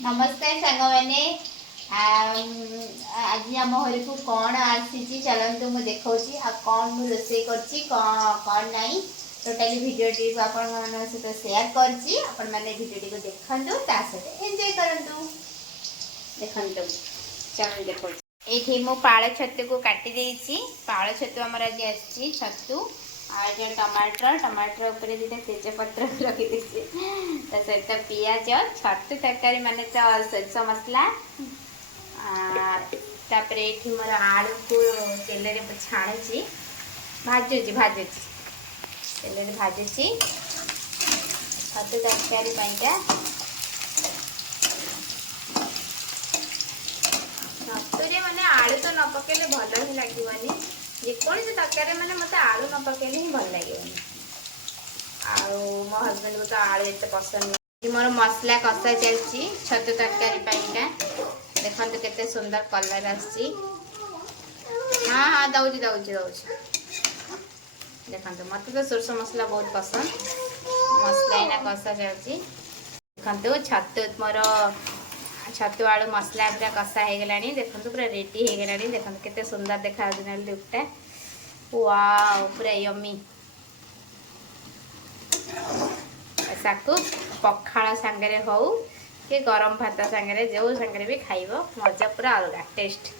नमस्कार सांग मैंने आज आम घर को कौन आसी चलतु मुझे देखा कौन मुझे रोसे कौन नहीं टोटाली भिडियो आपण सहित सेयार करडियो को देखु सहित एंजॉय करूँ देखु चल देखो ये मु पाल छतु को काटी देती पाल छतु आमर आज आसी छतु आज टमाटर टमाटर ऊपर दुटा तेजपत्र रखी सहित पिज छतु तरकारी मान तो सोरिष मसला तापर ये मोर आलू को तेल छाणुची भाजुची तेल भाजुची छतु तरकारी छतुरे मैंने आलू तो न पकेले भल ही लगे जेकोसी तरकारी मैंने मत आलू न पकेले ही भल लगे मो हजबैंड को तो आलू एत पसंद नहीं मोर मसला कषा चलती छतु तरकारी देखो केते सुंदर कलर आसी हाँ हाँ दौची दौची दौची देखो मत तो सोरष मसला बहुत पसंद मसला इना कषा चलती देखो छतु मोर छतु आलू मसला पूरा कषा हो गला देखो पूरा रेडी हो गला देखो केते सुंदर देखा लुकटा वाओ पूरा यम्मी साकू पखाड़ सांगे हो कि गरम भात सांगे जो सांगे भी खाइब मजा पूरा अलग टेस्ट।